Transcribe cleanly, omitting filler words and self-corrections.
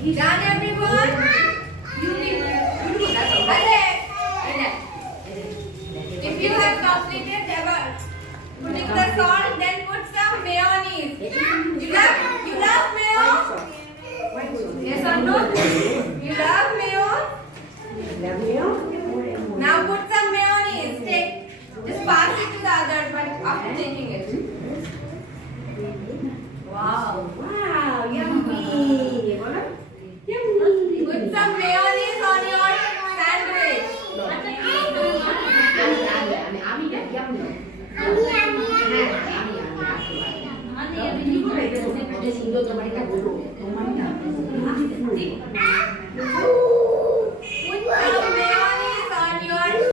Done, everyone? You need if you have completed putting the salt, then put some mayonnaise. You love mayo? Yes or no? You love mayo? Now put some mayonnaise. Just pass it to the others, but after taking it. Wow, yummy. Put some mayonnaise on your sandwich.